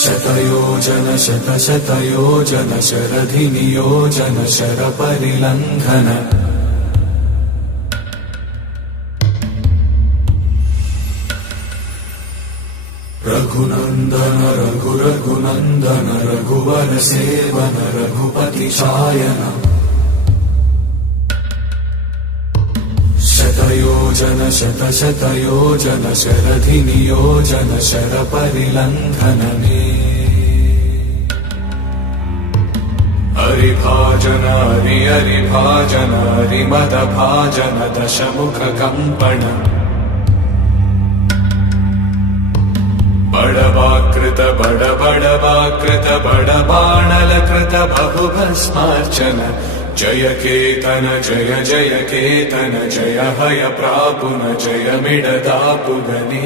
शतयोजन शतशतयोजन शरधिनियोजन शरपरिलङ्घन रघुनन्दन रघुरघुनन्दन रघुवर सेवन रघुपति चायन शतयोजन शतशतयोजन शरधिनियोजन शरपरिलङ्घन हरिभाजन हरिभाजन हरिमदभाजन दशमुखकम्पण बड़वाकृत बड़वाकृत बड़बाणलकृत बहुभस्मार्चन जय केतन जय केतन जय हय प्रापुन जय मिडदापुगनी।